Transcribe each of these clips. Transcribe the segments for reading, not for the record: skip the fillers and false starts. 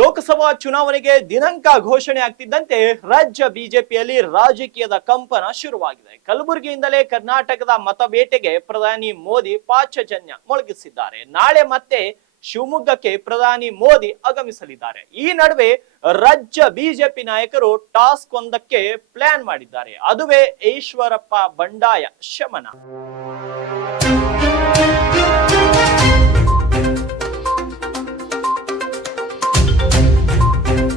ಲೋಕಸಭಾ ಚುನಾವಣೆಗೆ ದಿನಾಂಕ ಘೋಷಣೆ ಆಗ್ತಿದ್ದಂತೆ ರಾಜ್ಯ ಬಿಜೆಪಿಯಲ್ಲಿ ರಾಜಕೀಯದ ಕಂಪನ ಶುರುವಾಗಿದೆ. ಕಲಬುರಗಿಯಿಂದಲೇ ಕರ್ನಾಟಕದ ಮತಬೇಟೆಗೆ ಪ್ರಧಾನಿ ಮೋದಿ ಪಾಂಚಜನ್ಯ ಮೊಳಗಿಸಿದ್ದಾರೆ. ನಾಳೆ ಮತ್ತೆ ಶಿವಮೊಗ್ಗಕ್ಕೆ ಪ್ರಧಾನಿ ಮೋದಿ ಆಗಮಿಸಲಿದ್ದಾರೆ. ಈ ನಡುವೆ ರಾಜ್ಯ ಬಿಜೆಪಿ ನಾಯಕರು ಟಾಸ್ಕ್ ಒಂದಕ್ಕೆ ಪ್ಲಾನ್ ಮಾಡಿದ್ದಾರೆ. ಅದುವೇ ಈಶ್ವರಪ್ಪ ಬಂಡಾಯ ಶಮನ.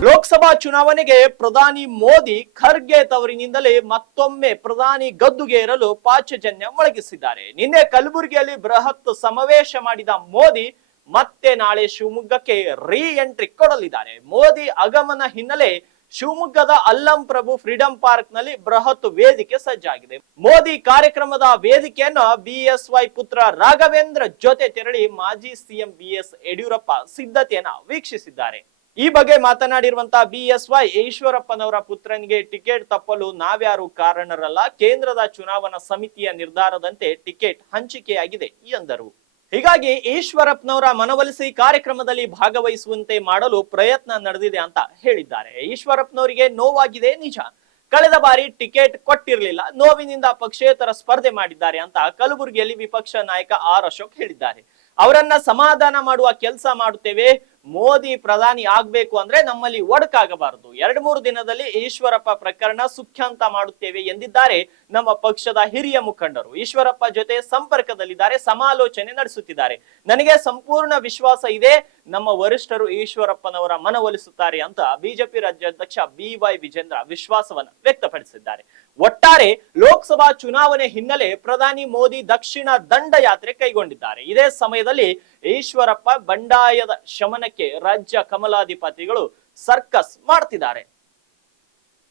ಲೋಕಸಭಾ ಚುನಾವಣೆಗೆ ಪ್ರಧಾನಿ ಮೋದಿ ಖರ್ಗೆ ತವರಿನಿಂದಲೇ ಮತ್ತೊಮ್ಮೆ ಪ್ರಧಾನಿ ಗದ್ದುಗೇರಲು ಪಾಂಚಜನ್ಯ ಮೊಳಗಿಸಿದ್ದಾರೆ. ನಿನ್ನೆ ಕಲಬುರಗಿಯಲ್ಲಿ ಬೃಹತ್ ಸಮಾವೇಶ ಮಾಡಿದ ಮೋದಿ ಮತ್ತೆ ನಾಳೆ ಶಿವಮೊಗ್ಗಕ್ಕೆ ರೀ ಎಂಟ್ರಿ ಕೊಡಲಿದ್ದಾರೆ. ಮೋದಿ ಆಗಮನ ಹಿನ್ನೆಲೆ ಶಿವಮೊಗ್ಗದ ಅಲ್ಲಂ ಪ್ರಭು ಫ್ರೀಡಂ ಪಾರ್ಕ್ ನಲ್ಲಿ ಬೃಹತ್ ವೇದಿಕೆ ಸಜ್ಜಾಗಿದೆ. ಮೋದಿ ಕಾರ್ಯಕ್ರಮದ ವೇದಿಕೆಯನ್ನು ಬಿಎಸ್ವೈ ಪುತ್ರ ರಾಘವೇಂದ್ರ ಜೊತೆ ತೆರಳಿ ಮಾಜಿ ಸಿಎಂ ಬಿಎಸ್ ಯಡಿಯೂರಪ್ಪ ಸಿದ್ಧತೆಯನ್ನ ವೀಕ್ಷಿಸಿದ್ದಾರೆ. ಈ ಬಗ್ಗೆ ಮಾತನಾಡಿರುವಂತಹ ಬಿಎಸ್ವೈ, ಈಶ್ವರಪ್ಪನವರ ಪುತ್ರನಿಗೆ ಟಿಕೆಟ್ ತಪ್ಪಲು ನಾವ್ಯಾರು ಕಾರಣರಲ್ಲ. ಕೇಂದ್ರದ ಚುನಾವಣಾ ಸಮಿತಿಯ ನಿರ್ಧಾರದಂತೆ ಟಿಕೆಟ್ ಹಂಚಿಕೆಯಾಗಿದೆ ಎಂದರು. ಹೀಗಾಗಿ ಈಶ್ವರಪ್ಪನವರ ಮನವೊಲಿಸಿ ಕಾರ್ಯಕ್ರಮದಲ್ಲಿ ಭಾಗವಹಿಸುವಂತೆ ಮಾಡಲು ಪ್ರಯತ್ನ ನಡೆದಿದೆ ಅಂತ ಹೇಳಿದ್ದಾರೆ. ಈಶ್ವರಪ್ಪನವರಿಗೆ ನೋವಾಗಿದೆ ನಿಜ. ಕಳೆದ ಬಾರಿ ಟಿಕೆಟ್ ಕೊಟ್ಟಿರಲಿಲ್ಲ, ನೋವಿನಿಂದ ಪಕ್ಷೇತರ ಸ್ಪರ್ಧೆ ಮಾಡಿದ್ದಾರೆ ಅಂತ ಕಲಬುರಗಿಯಲ್ಲಿ ವಿಪಕ್ಷ ನಾಯಕ ಆರ್ ಅಶೋಕ್ ಹೇಳಿದ್ದಾರೆ. ಅವರನ್ನ ಸಮಾಧಾನ ಮಾಡುವ ಕೆಲಸ ಮಾಡುತ್ತೇವೆ. ಮೋದಿ ಪ್ರಧಾನಿ ಆಗ್ಬೇಕು ಅಂದ್ರೆ ನಮ್ಮಲ್ಲಿ ಒಡಕಾಗಬಾರದು. 2-3 ದಿನದಲ್ಲಿ ಈಶ್ವರಪ್ಪ ಪ್ರಕರಣ ಸುಖ್ಯಾಂತ ಮಾಡುತ್ತೇವೆ ಎಂದಿದ್ದಾರೆ ನಮ್ಮ ಪಕ್ಷದ ಹಿರಿಯ ಮುಖಂಡರು. ಈಶ್ವರಪ್ಪ ಜೊತೆ ಸಂಪರ್ಕದಲ್ಲಿದ್ದಾರೆ, ಸಮಾಲೋಚನೆ ನಡೆಸುತ್ತಿದ್ದಾರೆ. ನನಗೆ ಸಂಪೂರ್ಣ ವಿಶ್ವಾಸ ಇದೆ, ನಮ್ಮ ವರಿಷ್ಠರು ಈಶ್ವರಪ್ಪನವರ ಮನವೊಲಿಸುತ್ತಾರೆ ಅಂತ ಬಿಜೆಪಿ ರಾಜ್ಯಾಧ್ಯಕ್ಷ BY ವಿಜೇಂದ್ರ ವಿಶ್ವಾಸವನ್ನು ವ್ಯಕ್ತಪಡಿಸಿದ್ದಾರೆ. ಒಟ್ಟಾರೆ ಲೋಕಸಭಾ ಚುನಾವಣೆ ಹಿನ್ನೆಲೆ ಪ್ರಧಾನಿ ಮೋದಿ ದಕ್ಷಿಣ ದಂಡಯಾತ್ರೆ ಕೈಗೊಂಡಿದ್ದಾರೆ. ಇದೇ ಸಮಯದಲ್ಲಿ ಈಶ್ವರಪ್ಪ ಬಂಡಾಯದ ಶಮನಕ್ಕೆ ರಾಜ್ಯ ಕಮಲಾಧಿಪತಿಗಳು ಸರ್ಕಸ್ ಮಾಡ್ತಿದ್ದಾರೆ.